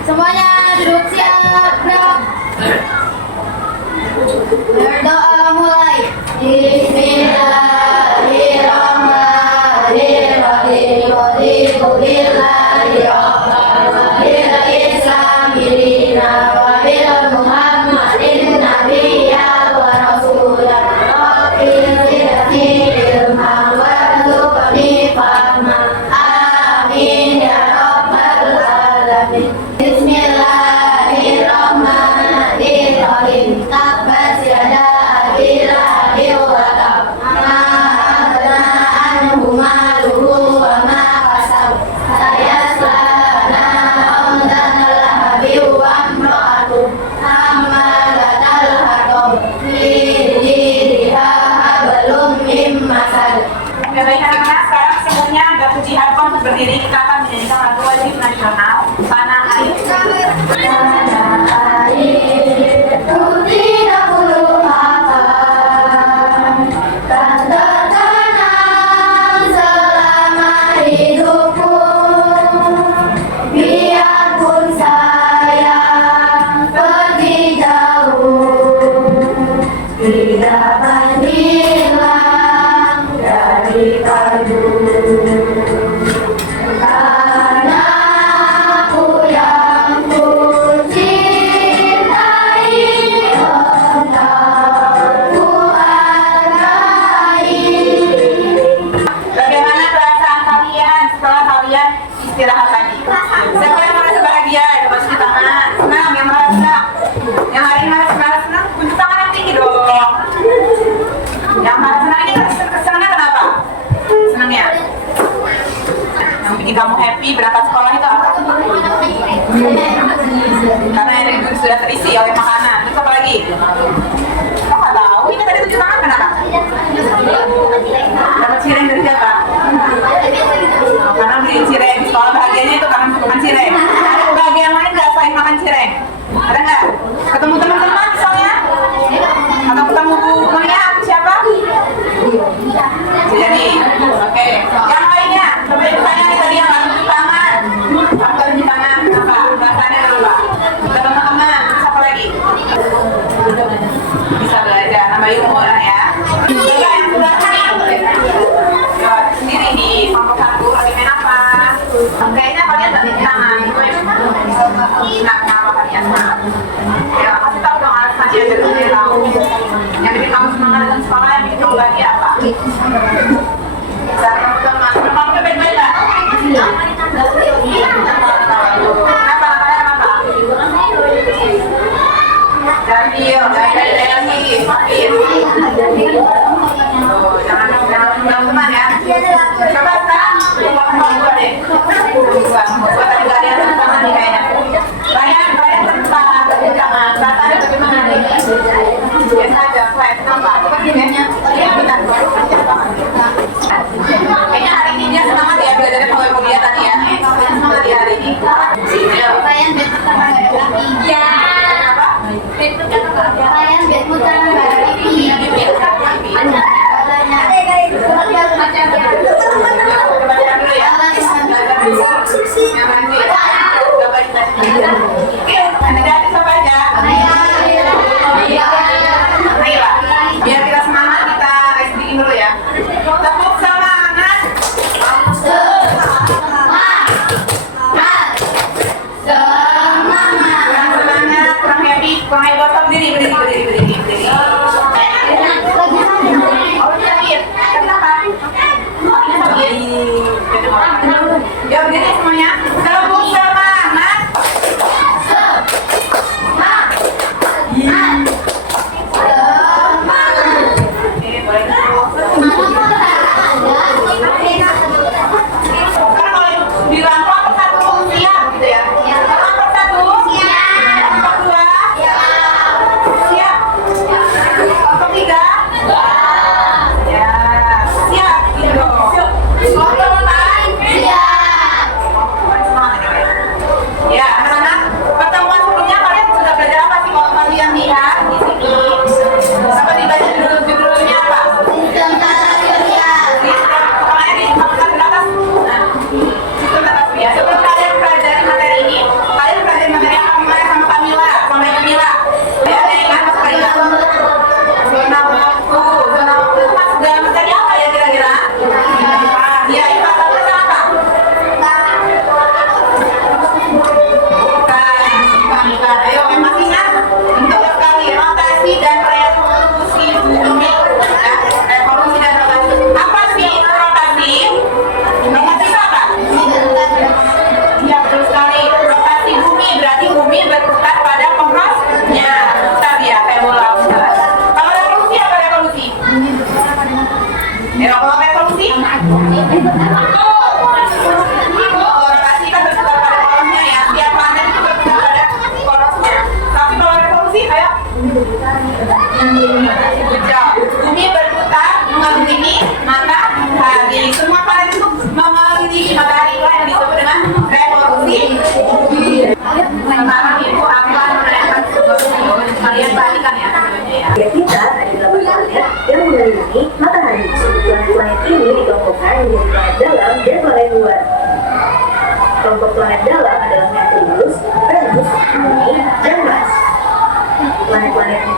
Semuanya duduk siap, gerak. Berdoa mulai. Bismillahirrahmanirrahim. Bismillahirrahmanirrahim. Tabbat yada abi lahabin wa tab. Ma aghnā anhu māluhu wa mā kasab. Sayasla nāran lahabin wa imra'atuhu hammalatal hatab. Fi jīdiha hablum min masad. Oke, baik anak-anak, sekarang semuanya ada puji harapan untuk berdiri. Kita akan menyanyikan lagu wajib nasional Tanah Air. Istirahat lagi. Siapa yang merasa bahagia? Coba cuci tangan. Senang, yang merasa. Yang hari ini merasa senang, kunci tangan yang tinggi dong. Yang merasa senang ini senangnya kenapa? Senangnya? Yang bikin kamu happy berangkat sekolah itu apa? Karena energi sudah terisi oleh makanan. Terus apa lagi? Kok nggak tahu? Ini tadi cuci tangan kenapa? Dapat cireng dari siapa? Karena beli cireng. Soal bahagianya itu karena makan cireng. Bahagian lain nggak selain makan cireng? Ada nggak? Ketemu teman-teman misalnya? Atau ketemu Bu Maria? Siapa? Jadi, oke. Yang lainnya? Coba ditanya nih tadi yang nggak cuci tangan. Apa cuci tangan? Kenapa? Bahasanya berubah. Kita teman-teman. Siapa lagi? Bisa belajar. Nambah ilmu lah ya. Coba yang sudah nih. Sendiri di kelompok 1 lagi main apa? Kayaknya kalian tak cuci tangan. Nah, kenapa kalian? Ya, kasih tahu dong alasannya biar kalian tahu. Yang bikin kamu semangat dengan sekolah, yang bikin kamu bahagia apa? Dan teman-teman, kamu tuh baik-baik nggak? Kenapa? Kalian apa? Daniel, jangan teman ya. Coba sekarang buat deh. Buat tadi kalian tangan nih kayaknya. Kalian sempat jangan. Rasanya bagaimana nih? Biasa aja, flat. Kenapa? Coba kayaknya. Kayaknya hari ini dia semangat ya belajarnya pawai mulia tadi ya. Semangat ya hari ini. Kalian biar pertama lagi. Iya. Kenapa? Kalian biar pertama lagi. Biar kita semangat, kita sedikit dulu ya. Tepuk semangat. Semangat, kurang happy, kurang heboh. Berdiri. Ya berdiri semuanya. Tepuk semangat.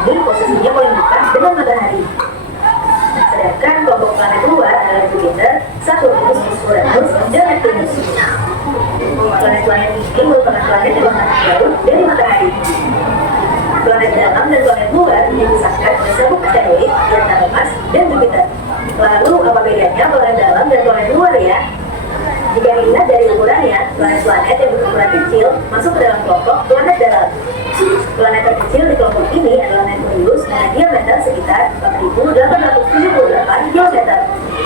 ini posisinya paling dekat dengan matahari. Sedangkan kelompok planet luar adalah Jupiter, Saturnus, Uranus, dan Neptunus. Planet-planet ini merupakan planet yang sangat jauh dari matahari. Planet dalam dan planet luar dipisahkan oleh sabuk asteroid di antara Mars dan Jupiter. Lalu apa bedanya planet dalam dan planet luar ya? Jika dilihat dari ukurannya, planet-planet yang berukuran kecil masuk ke dalam kelompok planet dalam. Planet terkecil di kelompok ini adalah Neptunus dengan diameter sekitar 4.878 km.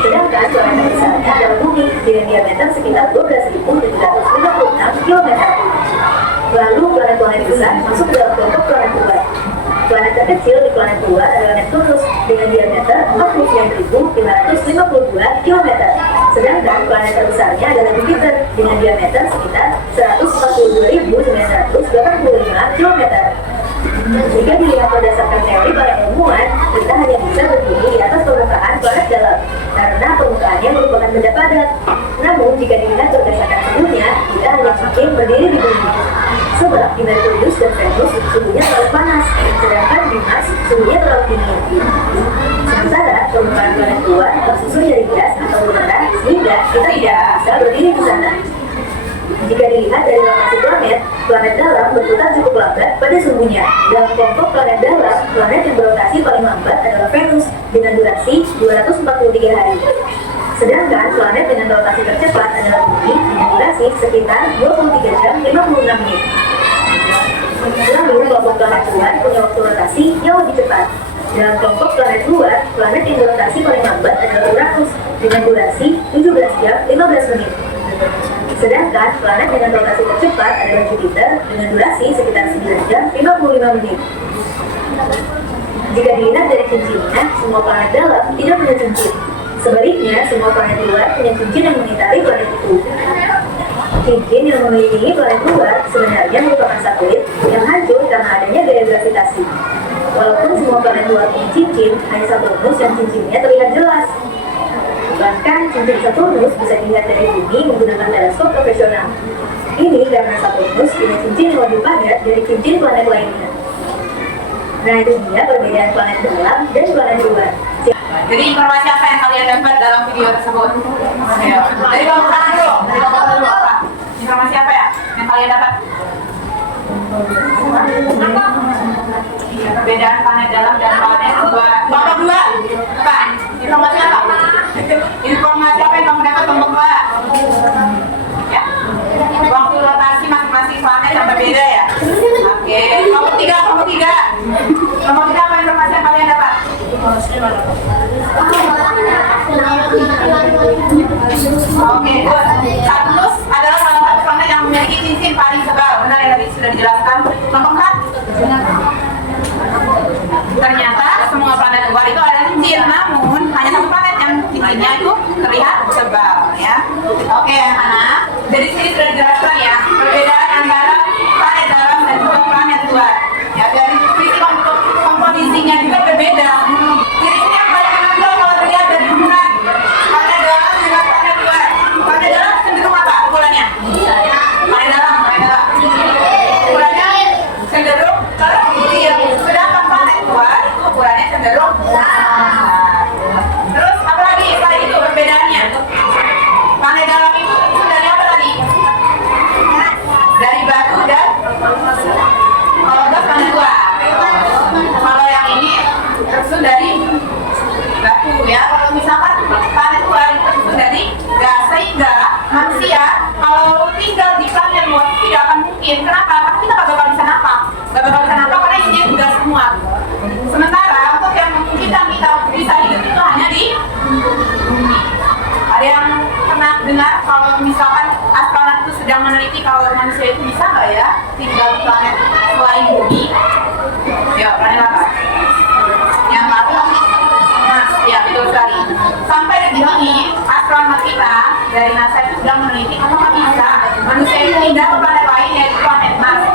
Sedangkan planet terbesarnya adalah Bumi dengan diameter sekitar 12.756 km. Lalu planet-planet besar masuk ke dalam kelompok planet luar. Planet terkecil di planet luar adalah Neptunus dengan diameter 49.552 km. Sedangkan planet terbesarnya adalah Jupiter dengan diameter sekitar 142.985 km. Jika dilihat berdasarkan teori para ilmuwan, kita hanya bisa berdiri di atas permukaan planet dalam karena permukaannya merupakan benda padat. Namun jika dilihat berdasarkan suhunya, kita hanya mungkin berdiri di bumi. Sebab di Merkurius dan Venus suhunya terlalu panas, sedangkan di Mars suhunya terlalu dingin. Sementara permukaan planet luar tersusun dari gas atau udara, sehingga kita tidak bisa berdiri di sana. Jika dilihat dari lokasi planet, planet dalam berputar cukup lambat pada suhunya. Dalam kelompok planet dalam, planet yang berotasi paling lambat adalah Venus dengan durasi 243 hari. Sedangkan planet dengan rotasi tercepat adalah Bumi dengan durasi sekitar 23 jam 56 menit. Lalu kelompok planet luar punya waktu rotasi yang lebih cepat. Dalam kelompok planet luar, planet yang berotasi paling lambat adalah Uranus dengan durasi 17 jam 15 menit. Sedangkan planet dengan rotasi tercepat adalah Jupiter dengan durasi sekitar 9 jam 55 menit. Jika dilihat dari cincinnya, semua planet dalam tidak punya cincin. Sebaliknya, semua planet luar punya cincin yang mengitari planet itu. Cincin yang mengelilingi planet luar sebenarnya merupakan satelit yang hancur karena adanya gaya gravitasi. Walaupun semua planet luar punya cincin, hanya Saturnus yang cincinnya terlihat jelas. Bahkan cincin Saturnus bisa dilihat dari bumi menggunakan teleskop profesional. Ini karena Saturnus punya cincin yang lebih padat dari cincin planet lainnya. Nah, itu dia perbedaan planet dalam dan planet luar. Jadi informasi apa yang kalian dapat dalam video tersebut? Ayo. Dari kelompok dulu. Dari kelompok dulu apa? Informasi apa ya yang kalian dapat? Perbedaan planet dalam dan planet luar. Kelompok dua. Apa? Informasi apa? Informasi apa yang kamu dapat kelompok dua? Ya. Waktu rotasi masing-masing planet yang berbeda ya. Oke. Kelompok tiga. Kelompok tiga apa informasi yang kalian dapat? Oke, good. Saturnus adalah salah satu planet yang memiliki cincin paling tebal. Benar yang tadi sudah dijelaskan. Kelompok 4. Ternyata semua planet luar itu ada cincin, namun hanya satu planet yang cincinnya itu terlihat tebal, ya. Oke, anak. Dari sini sudah dijelaskan ya perbedaan antara planet dalam dan juga planet luar. Ya, dari sisi komposisinya juga berbeda. Jadi sini yang paling menonjol kalau dilihat dari ukuran planet dalam dengan planet luar. Planet dalam cenderung apa ukurannya? Planet dalam. Ukurannya cenderung kecil. Sedangkan planet luar itu ukurannya cenderung besar. Terus apa lagi selain itu perbedaannya? Planet dalam itu dari apa tadi? Dari batu dan kalau gas planet luar. Kalau yang ini tersusun dari batu ya. Kalau misalkan planet luar tersusun dari gas, sehingga manusia kalau tinggal di planet luar tidak akan mungkin. Kenapa? Karena kita nggak bakal bisa napak. Nggak bakal bisa napak karena isinya gas semua. Sementara untuk yang memungkinkan kita bisa hidup itu hanya di bumi. Ada yang pernah dengar kalau misalkan astronot itu sedang meneliti kalau manusia itu bisa nggak ya tinggal di planet selain bumi? Ya, planet apa? Yang lalu Mars, ya betul sekali. Sampai detik ini astronot kita dari NASA itu sedang meneliti apakah bisa manusia itu pindah ke planet lain yaitu planet Mars.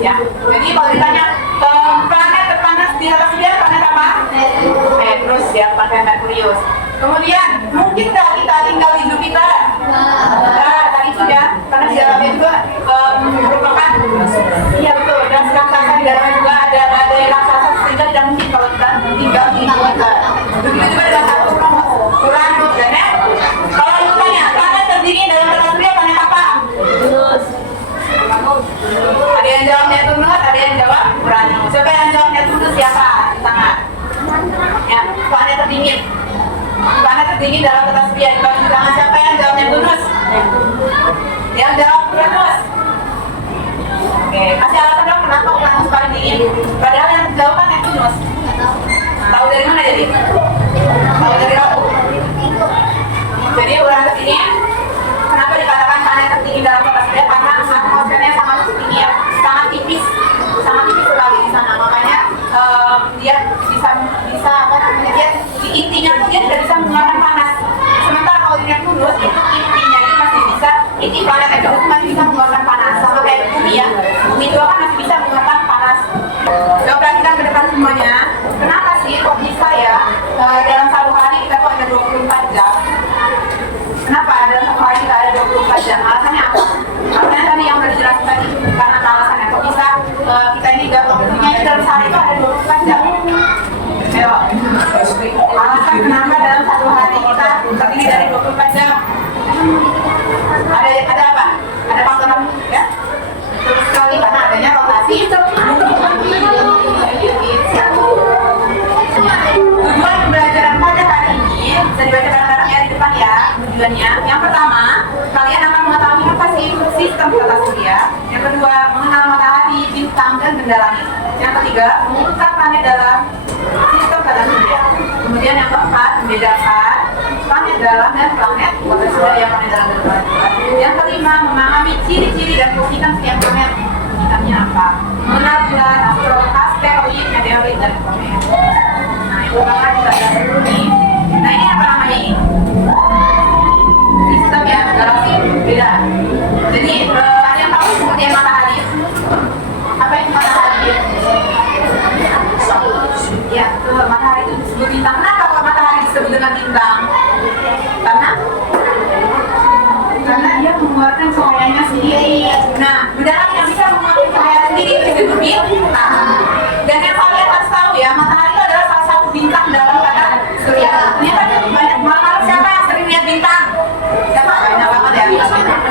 ya. Jadi kalau ditanya planet terpanas di atas dia planet apa? Venus ya, planet Merkurius. Kemudian mungkin nggak kita tinggal di Jupiter? Nah, tadi sudah karena di dalamnya juga merupakan iya betul, dan raksasa di dalamnya juga ada raksasa sehingga tidak mungkin kalau kita tinggal di Jupiter. Begitu juga dengan Saturnus, Uranus dan Neptune. Kalau ditanya planet terdiri dalam tata surya planet apa? Ada yang jawab Neptunus, ada yang jawab Uranus. Siapa yang jawab Neptunus siapa? Tangan. Ya, planet terdingin. Planet terdingin dalam tata surya di bawah tangan siapa yang jawab Neptunus? Yang jawab Uranus. Oke, kasih alasan dong kenapa Uranus paling dingin? Padahal yang jawab kan Neptunus. Tahu dari mana jadi? Tahu dari aku. Jadi Uranus ini kenapa dikatakan planet tertinggi dalam tata surya? Karena atmosfernya sangat tinggi ya, sangat tipis sekali di sana. Makanya dia bisa apa namanya dia di intinya dia tidak bisa mengeluarkan panas. Sementara kalau di Neptunus itu intinya itu masih bisa, inti planet Neptunus masih bisa mengeluarkan panas. Sama kayak bumi ya, bumi juga kan masih bisa mengeluarkan panas. Coba perhatikan ke depan semuanya. Kenapa sih kok bisa ya dalam satu hari kita tuh ada 24 jam? Kenapa dalam satu hari kita ada 24 jam? Alasannya apa? Alasannya tadi yang udah dijelaskan tadi. Karena alasannya kok bisa kita ini waktunya dalam sehari itu ada 24 jam. Ayo, alasan kenapa dalam satu hari kita terdiri dari 24 jam? Ada apa? Ada faktor apa? Ya? Terus sekali karena adanya rotasi. Tujuan pembelajaran pada hari ini bisa dibaca bareng-bareng ya di depan ya. Tujuannya, yang pertama, kalian akan mengetahui apa sih sistem tata surya. Yang kedua, mengenal matahari, bintang, dan benda langit. Yang ketiga, mengurutkan planet dalam sistem tata surya. Kemudian yang keempat, membedakan planet dalam dan planet tata surya yang planet dalam dan planet luar. Yang kelima, memahami ciri-ciri dan keunikan setiap planet. Keunikannya apa? Mengenal bulan, asteroid, meteorit, dan komet. Nah, yang pertama kita lihat dulu nih. Nah, ini apa namanya ini? Sistem ya, galaksi beda. Jadi ada yang tahu seperti yang matahari. Apa itu matahari? Ya, matahari itu disebut bintang. Kenapa kok matahari disebut dengan bintang? Karena dia mengeluarkan cahayanya sendiri. Nah, benda langit yang bisa mengeluarkan cahaya sendiri itu disebut bintang. Dan yang kalian harus tahu ya, matahari itu adalah salah satu bintang dalam tata surya. Ternyata banyak malam siapa yang sering lihat bintang? Siapa? Banyak banget ya.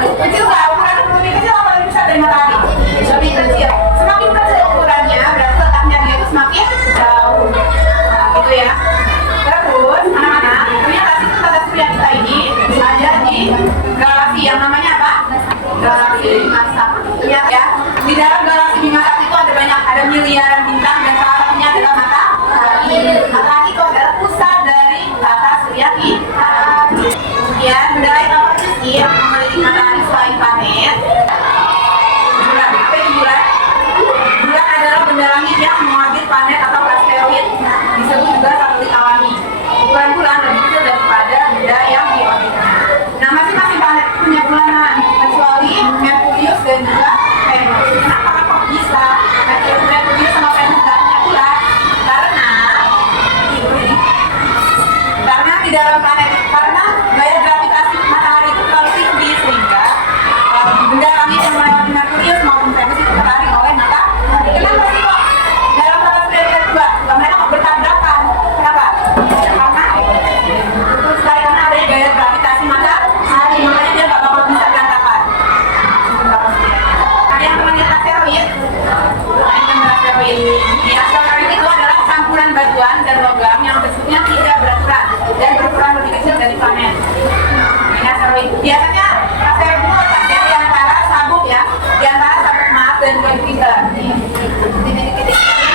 Kecil nggak? Ukurannya lebih kecil apa lebih besar dari matahari? Lebih kecil. Semakin kecil ukurannya, berarti letaknya dia itu semakin jauh. Nah, gitu ya. Terus, anak-anak, ternyata sistem tata surya kita ini ada di galaksi yang namanya apa? Galaksi Bima Sakti. Ya, di dalam galaksi Bima Sakti itu ada miliaran bintang dan salah satunya adalah matahari. Matahari itu adalah pusat dari tata surya kita. Kemudian benda lain apa sih yang memiliki matahari selain planet? Bulan. Apa itu bulan? Bulan adalah benda langit yang mengorbit planet atau asteroid. Disebut juga satelit alami. Ukuran bulan lebih kecil daripada benda yang diorbitnya. Nah, masing-masing planet punya bulanan, kecuali Merkurius dan juga Venus. Kenapa kok bisa Merkurius sama Venus tidak punya bulan? Karena di dalam planet, karena gaya gravitasi matahari itu terlalu tinggi sehingga benda langit yang melewati Merkurius maupun Venus itu tertarik oleh matahari. Kenapa sih kok dalam tata surya kita juga mereka kok bertabrakan? Kenapa? Karena ada gaya gravitasi matahari, makanya dia nggak bakal bisa berantakan. Ada yang namanya asteroid. Di asteroid itu adalah campuran batuan dan logam yang bentuknya tidak beraturan dan berukuran lebih kecil dari planet. Ini asteroid. Biasanya asteroid itu letaknya di antara sabuk ya, di antara sabuk Mars dan juga Jupiter. Ini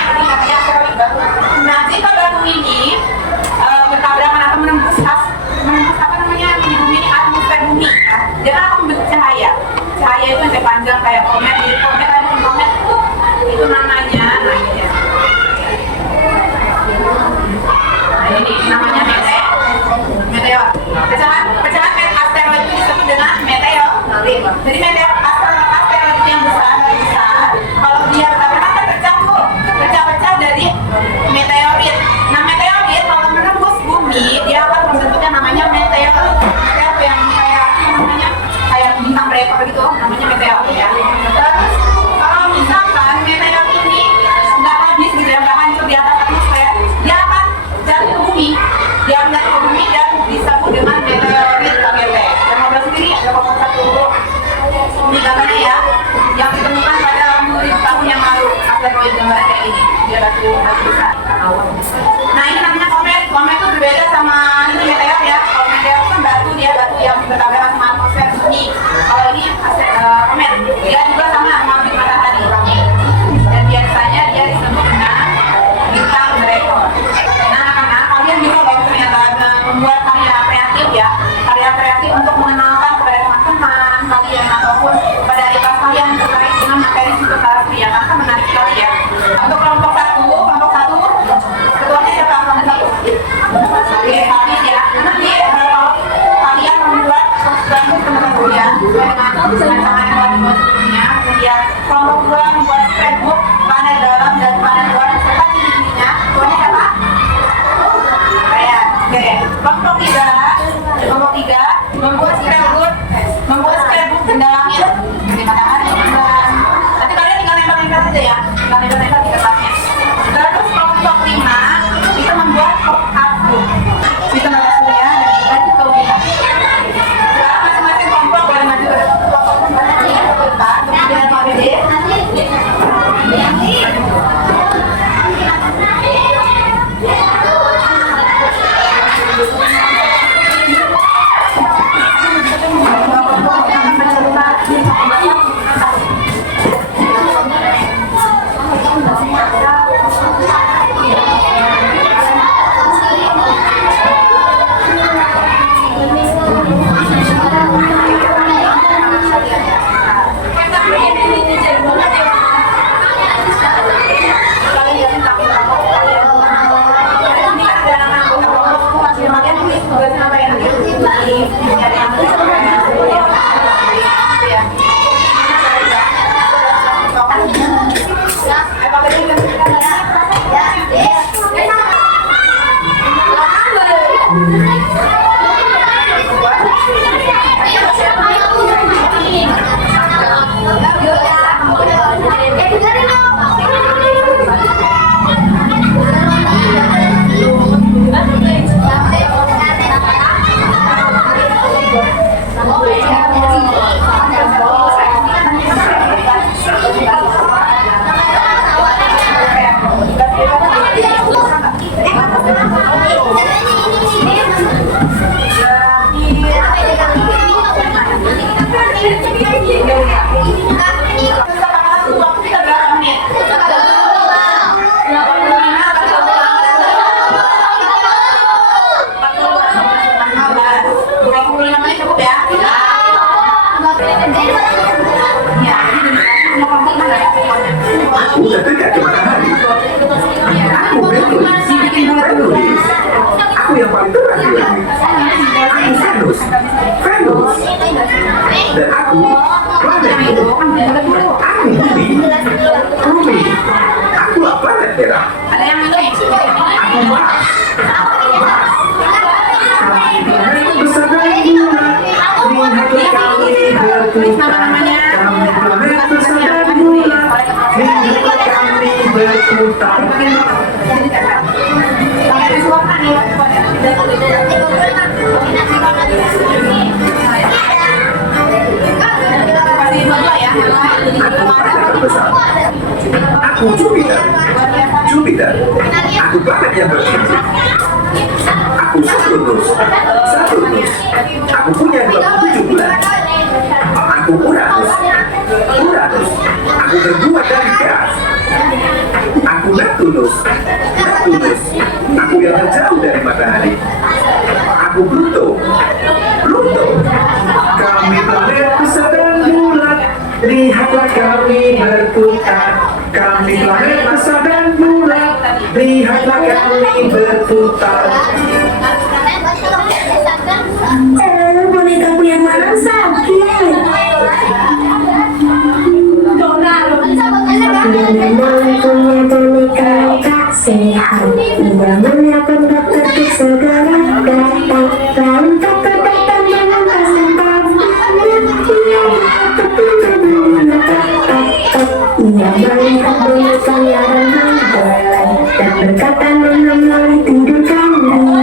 namanya asteroid batu. Nah, jika batu ini bertabrakan atau menembus apa namanya di bumi ini, atmosfer bumi ya, dia kan akan membentuk cahaya. Cahaya itu yang panjang kayak komet, jadi komet ada di komet itu namanya ini namanya meteor. Pecahan asteroid itu disebut dengan meteor. Jadi meteor asteroid yang besar kalau dia Dia melihat ke bumi dan disebut dengan meteorit KGP. Yang ngobrol sendiri ada kelompok 1. Ini gambarnya ya, yang ditemukan pada 2000 tahun yang lalu. Asteroid gambarnya kayak ini. Dia batu besar. Nah ini namanya komet. Komet itu berbeda sama ini meteor ya. Kalau meteor itu kan batu, dia batu yang bertabrakan sama atmosfer bumi. Kalau ini komet, dia juga sama mengambil matahari. Dan biasanya dia disebut dengan bintang berekor. Nah karena kalian juga kalau ternyata membuat karya kreatif ya, karya kreatif untuk mengenalkan kepada teman-teman kalian ataupun pada adik kelas kalian terkait dengan materi psikografi ya, karena menarik sekali ya. Untuk kelompok 1, ketuanya siapa? Kelompok 1. Oke, habis ya. Nanti kalau kalian membuat scrapbook teman-teman ya, dengan tangan yang dibuat sebelumnya, kemudian kelompok 2 membuat scrapbook panel dalam dan panel luar beserta ciri-cirinya. Ketuanya siapa? Saya. Oke. Kelompok 3 membuat scrapbook benda langit, benda matahari, bulan. Nanti kalian tinggal nempel-nempel aja ya, tinggal nempel-nempel di kertasnya. Terus kelompok 5 itu membuat pop-up book, sistem mata surya dan dibagi keunikan. Sekarang masing-masing kelompok boleh maju ke kelompok depan, kemudian mau deh. Aku terdekat ke matahari. Aku Venus. Aku yang paling terang di langit. Aku Venus. Dan aku planet. Aku Bumi. Akulah planet merah. Ada yang ini? Aku Mars. Besar dan bulat. Lihatlah kami berputar. Kami planet besar dan bulat. Lihatlah kami berputar. Aku Jupiter. Aku planet yang bersinar. Aku Saturnus. Aku punya 27 bulan. Aku Uranus. Aku terbuat dari gas. Aku Neptunus. Aku yang terjauh dari matahari. Aku Pluto. Kami planet besar dan bulat. Lihatlah kami berputar. Kami planet besar dan bulat. Lihatlah kami berputar. Bonekaku yang mana sakit? Memang punya boneka tak sehat. Tidak menelpon dokter untuk segera datang. Lalu dokter datang dengan kesempat. Ia melihat boneka yang renang belai dan berkata menemani tidur kami.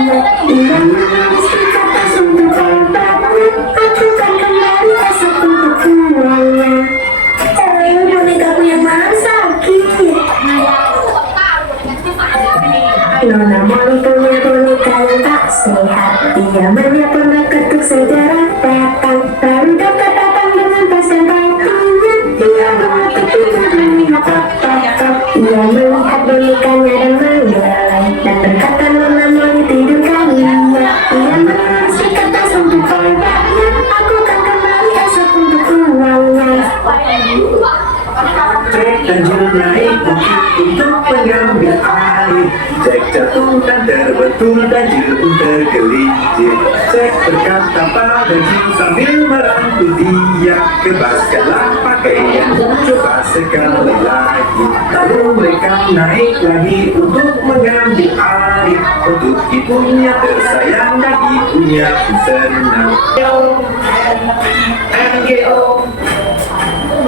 nasihat. Dia menyapa ketuk sejarah datang, lalu dapat datang dengan pesan batunya. Dia menyapa ia melihat bonekanya dan mengelai, dan berkata nona mau tidur kali ya. Ia mengasih kata sampai padanya, aku akan kembali esok untuk uangnya. Jack terjun naik bukit untuk mengambil air. Jack jatuh dan terbetul dan Jill tergelincir. Jack berkata pada Jill sambil merangkul dia, bebaskanlah pakaian, coba sekali lagi. Lalu mereka naik lagi untuk mengambil air untuk ibunya tersayang dan ibunya senang.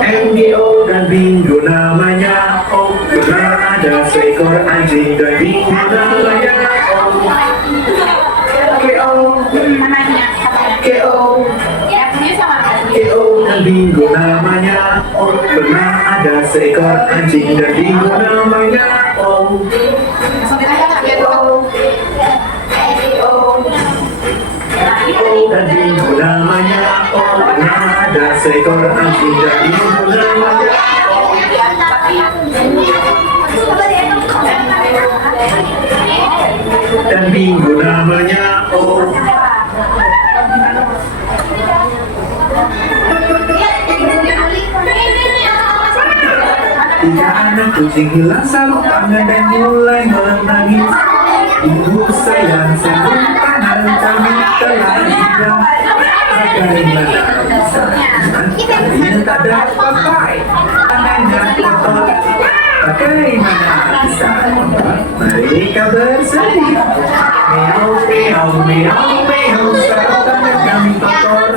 MGO dan Bingo namanya Om. Pernah ada seekor anjing dan Bingo namanya Om. KO dan Bingo namanya Om. Pernah ada seekor anjing dan Bingo namanya Om. Dan Bingo namanya Om. Pernah ada seekor anjing dan Bingo namanya Om. Dan Bingo namanya Om. Tiga anak kucing hilang sarung tangan dan mulai menangis. Ibu sayang sarung tangan kami telah hilang. Bagaimana bisa kalian tak dapat pakai tangannya kotor? Bagaimana bisa mereka bersedih? Meow meow meow meow, sarung tangan kami kotor.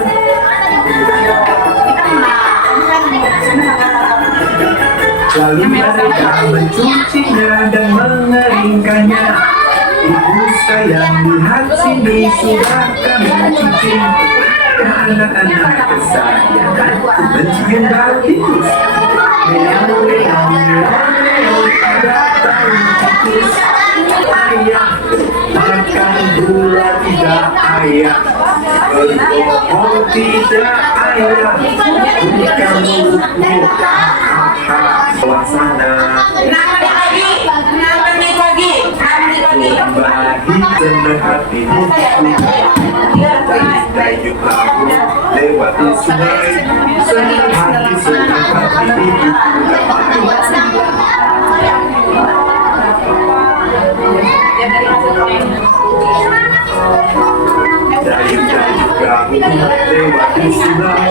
Lalu mereka mencucinya dan mengeringkannya. Ibu sayang lihat sini sudah kami cuci. Anak-anak kesayangan mencium bau tikus. Meow meow meow meow, pada tahu tikus. Ayah makan gula tidak ayah. Oh tidak ayah. Bukan mulutmu. Suasana bagi senang hatimu. Dayung lagu lewati sungai, senang hati hidup Dayung lagu lewati sungai,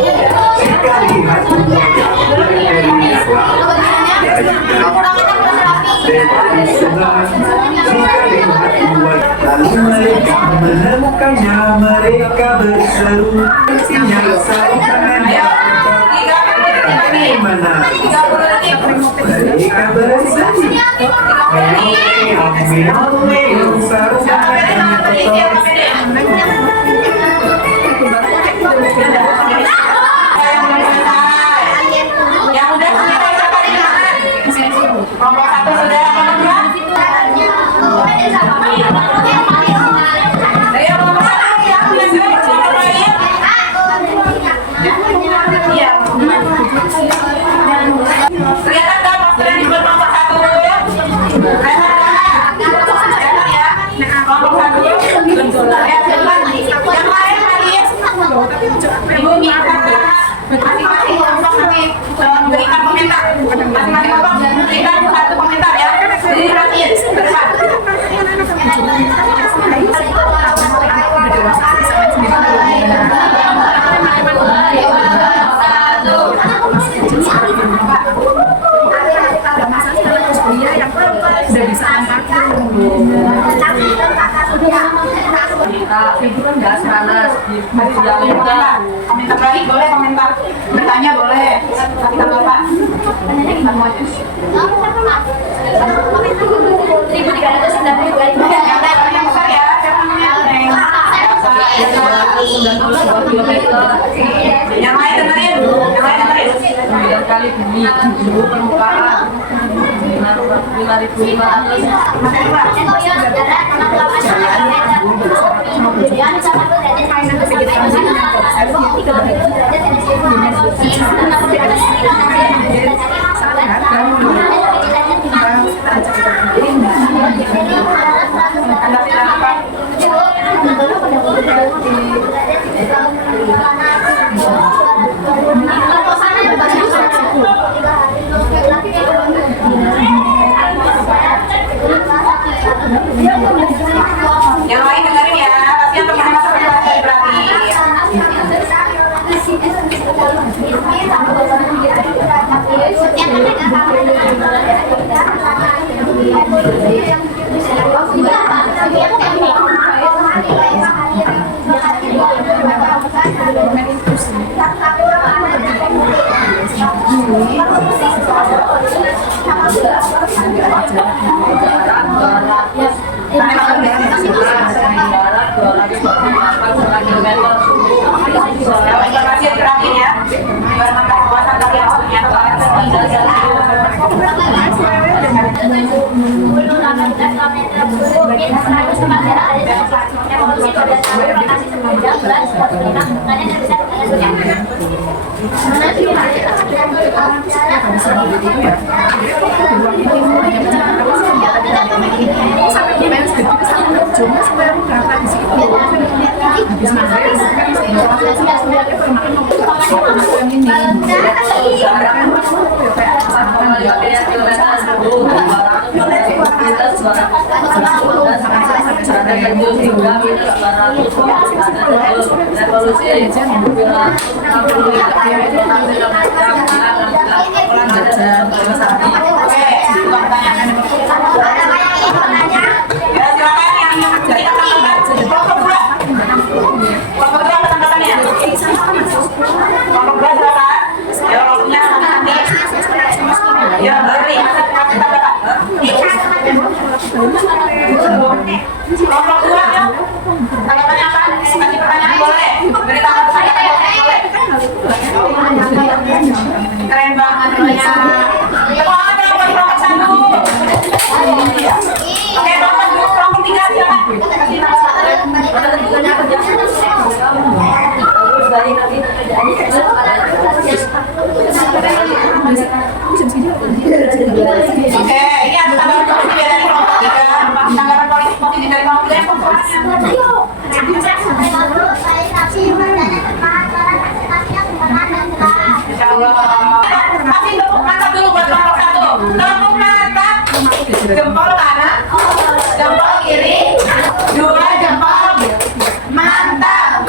jika lihat semuanya beriaklah. Lewati sungai, jika lihat buaya, lalu mereka menemukannya, mereka berseru, sinyal sarung tangannya bagaimana mereka berseru, meow meow meow, sarung tangannya kotor. Yang udah selesai siapa di mana? Kelompok satu sudah apa belum? Ayo kelompok satu yang udah selesai kelompok lain. Iya. Kelihatan kan poster yang dibuat kelompok satu? Kelihatan ya? Kelompok satu. Ya, yang lain hadir. Ibu minta masing-masing kelompok kami berikan komentar. Masing-masing kelompok berikan satu komentar ya. Jadi perhatiin berdepan. Ibu kan nggak panas, Komentar lagi boleh, komentar bertanya boleh. Kita bapak. Yang lain dengerin, yang lain dengerin. 9 kali bumi, 7 permukaan, 5.500. Yang lain dengerin ya, pasti yang teman masuk ke kelas berarti. Informasi terakhir ya, biar menambah kuasa kaki awal ternyata kelompok dua ya. Tanggapannya apa? Kasih pertanyaan boleh. Beri tangan saya boleh. Keren banget ya. Kelompok ada kelompok satu. Oke, kelompok dua, kelompok tiga silakan. Oke, ini ada tanggapan positif dari kelompok tiga. Tanggapan positif dari kelompok tiga yang Kasih tepuk mantap dulu buat kelompok satu. Tepuk mantap. Jempol kanan, jempol kiri, dua jempol. Mantap.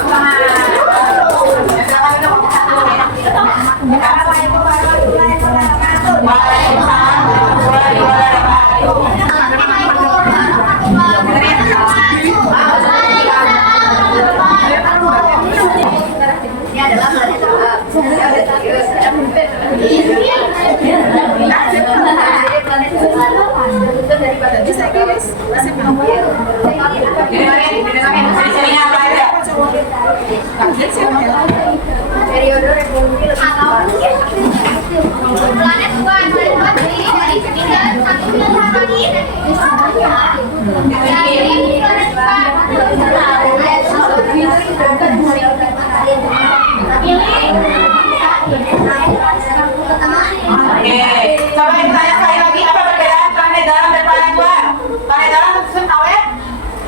Coba ditanya sekali lagi, apa perbedaan planet dalam dan planet luar? Planet dalam susun tahu ya?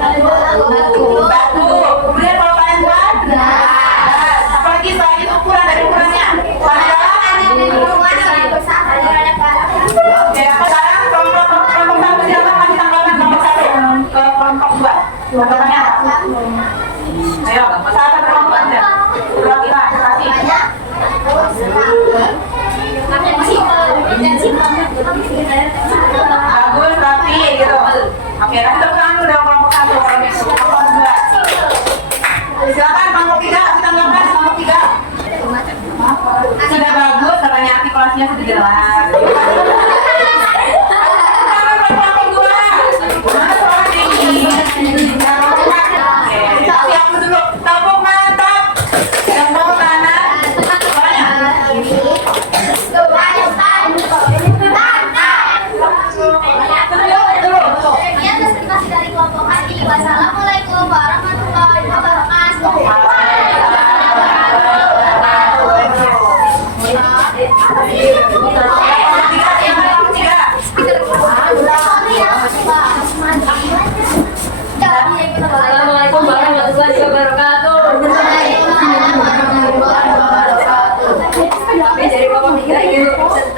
Batu. Kemudian kalau planet luar? Gas. Apalagi selain itu ukuran dari ukurannya? Planet dalam? Oke, apa sekarang kelompok satu silakan kasih tanggapan kelompok satu ke kelompok dua. Tanggapannya apa? Ayo, sahabat kelompok Anda. Kira-kira kasih. Bagus, rapi gitu. Oke, kasih tepuk tangan dulu dong kelompok satu, kelompok dua. Silakan kelompok tiga, kasih tanggapan kelompok tiga. Sudah bagus, katanya artikulasinya sudah jelas. Kelompok dua. Siap dulu, tepuk mantap. Jempol kanan. Wassalamualaikum warahmatullahi wabarakatuh.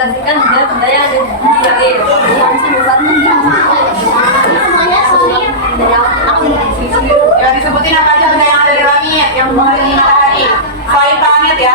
merepresentasikan benda-benda yang ada di langit. Ya, disebutin apa aja benda yang ada di langit, yang mengelilingi matahari. Selain planet ya.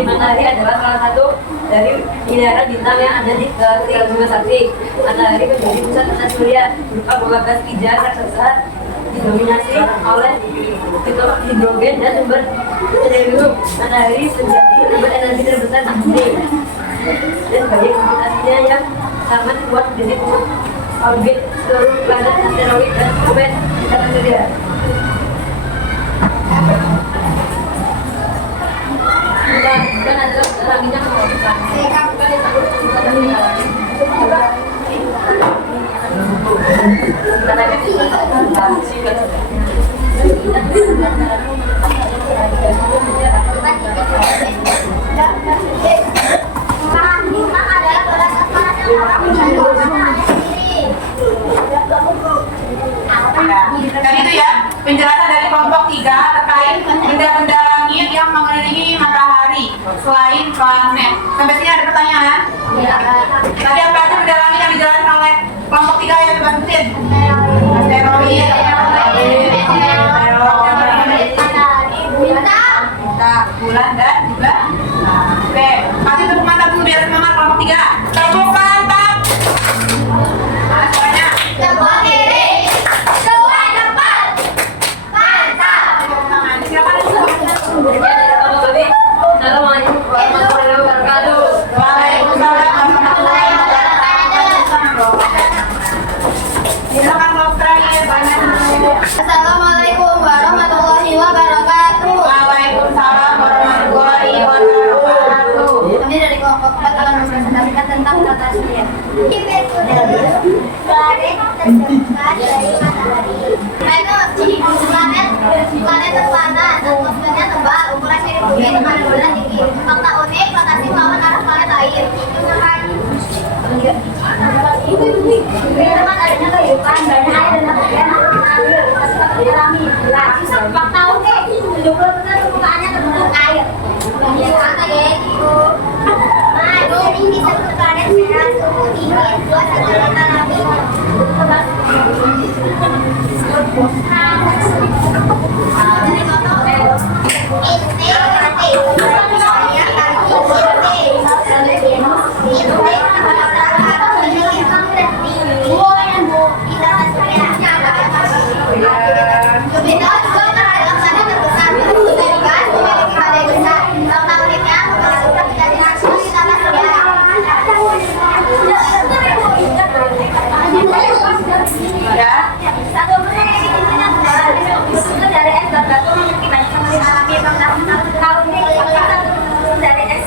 Matahari adalah salah satu dari miliaran bintang yang ada di Galaksi Bima Sakti. Matahari menjadi pusat tata surya berupa bola gas pijar raksasa didominasi oleh hidrogen dan sumber helium. Matahari menjadi sumber energi terbesar di bumi dan sebagai gravitasinya yang sangat kuat menjadi pusat orbit seluruh planet, asteroid dan komet di tata surya. Bukan adalah langitnya kemudian. Dan itu ya penjelasan dari kelompok 3 terkait benda-benda langit yang mengelilingi matahari selain planet. Sampai sini ada pertanyaan? Tadi apa aja benda langit yang dijelaskan oleh kelompok 3 ya, coba sebutin. Asteroid, bulan dan juga. Oke, kasih tepuk mantap dulu biar semangat kelompok 3. Tepuk mantap. Nah, semuanya. Tepuk kiri, dua depan, mantap. Tepuk tangan. Silakan. Assalamualaikum warahmatullahi wabarakatuh. Waalaikumsalam warahmatullahi wabarakatuh. Silakan Prof. terakhir, banyak dulu. Assalamualaikum warahmatullahi wabarakatuh. Waalaikumsalam warahmatullahi wabarakatuh. Kami dari kelompok 4 akan mempresentasikan tentang tata surya. Planet terdekat dari matahari. Planet terpana, atmosfernya tebal, ukuran sirip bumi dengan bulan tinggi. Fakta unik, lokasi melawan arah planet lain. Tempat adanya kehidupan, banyak air dan oksigen mengalir seperti alami. Fakta unik, 70% permukaannya terbentuk air. Fakta yaitu bumi disebut planet merah, suhu tinggi, luas rata-rata alami. Dari es dan batu memiliki banyak kemungkinan alami tahun ini dari es.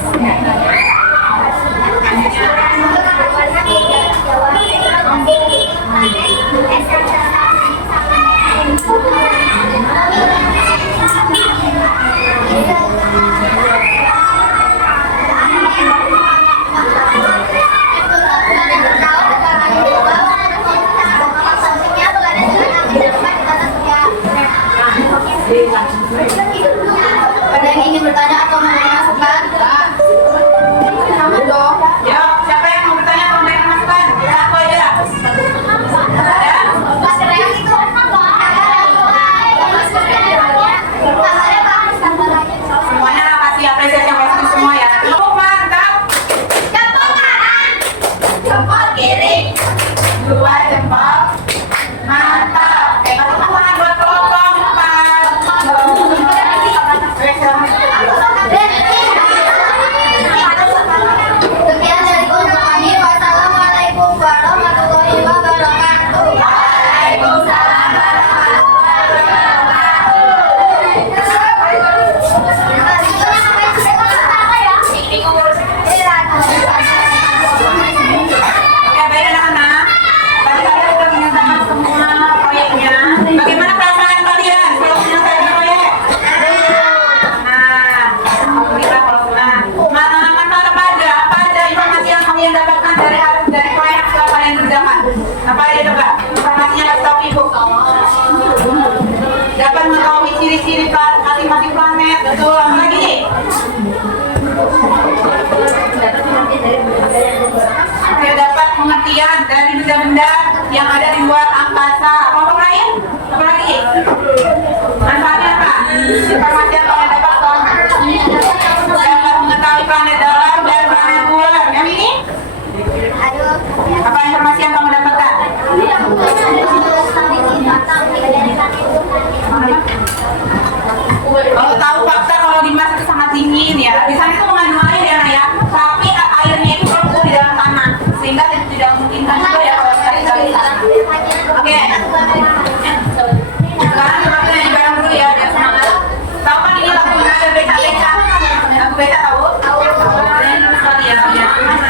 Pada yang ingin bertanya atau memberi masukan? Kamu dong. Ya, siapa yang mau bertanya atau memberikan masukan? Aku aja. Ada? Semuanya kasih apresiasi yang positif semua ya. Tepuk mantap. Jempol kanan, jempol kiri. Dua jempol. Mantap. Oke, kasih tepuk tangan buat kelompok 4. Sekian dari kelompok kami. Wassalamualaikum warahmatullahi wabarakatuh. Waalaikumsalam Oke, baik anak-anak. Tadi ciri-ciri masing-masing planet. Betul, apa lagi? Terdapat pengertian dari benda-benda yang ada di luar angkasa. Apa lain? Apa lagi? Manfaatnya apa? Informasi yang kalian dapatkan dapat mengetahui planet dalam dan planet luar. Yang ini? Apa informasi yang kamu dapatkan? Kalau tahu fakta kalau di Mars itu sangat dingin ya. Di sana itu mengandung air ya, tapi airnya itu berada di dalam tanah sehingga tidak memungkinkan juga ya kalau kita tinggal di sana. Oke. Sekarang kita nyanyi bareng dulu ya, biar semangat. Tahu kan ini lagu ada beca-beca? Lagu beca tahu? Nyanyi dulu sekali ya, biar semangat.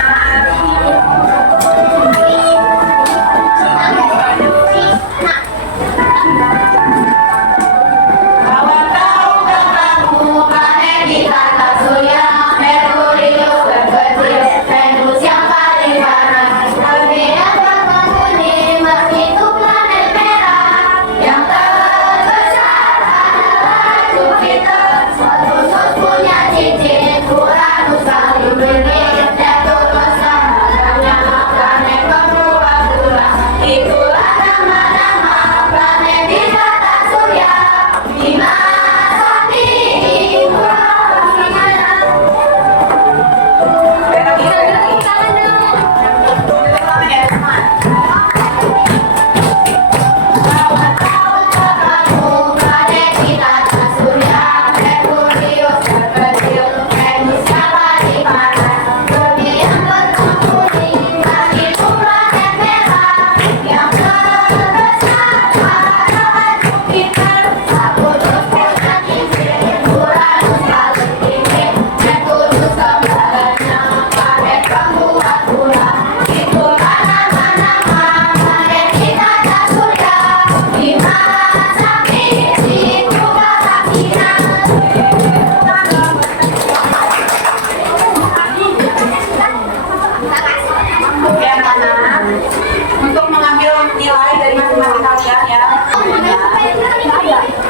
Untuk mengambil nilai dari masing-masing kalian ya.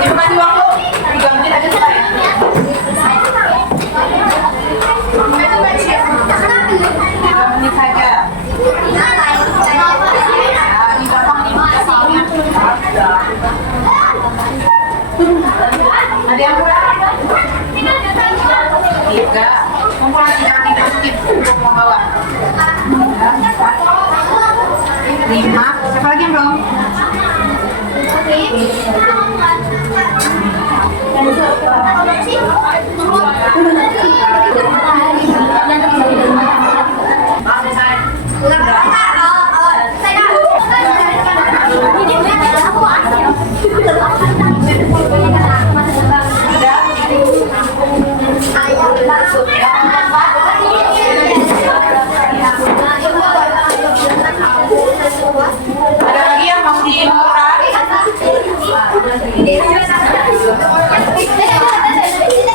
Ibu kasih waktu 3 menit aja sudah ya. 3 menit saja. Ini gampang nih soalnya. Ada yang kurang? 3. Kumpulan jangan skip untuk membawa. 5. Siapa lagi yang belum? Ada lagi yang mau dimurah?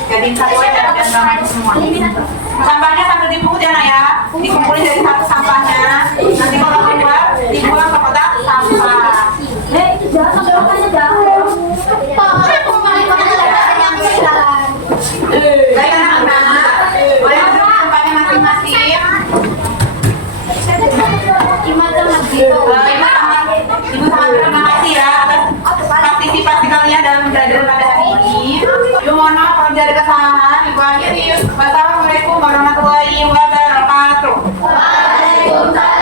Jadi satu aja dan ramai semua. Sampahnya sambil dipungut ya nak ya. Dikumpulin dari satu sampahnya. Nanti kalau keluar dibuang ke kotak sampah. Baik anak-anak, boleh masuk ke tempatnya masing-masing. Ibu sangat terima kasih ya atas partisipasi kalian dalam pembelajaran pada hari ini. Ibu mohon maaf kalau ada kesalahan. Ibu akhiri. Wassalamualaikum warahmatullahi wabarakatuh. Waalaikumsalam.